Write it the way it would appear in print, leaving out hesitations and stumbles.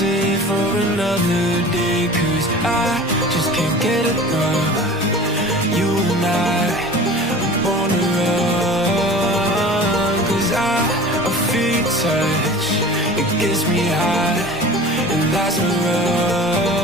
dancing for another day, 'cause I just can't get enough. You and I are born to run, 'cause I feel your touch, it gets me high, it lights me up.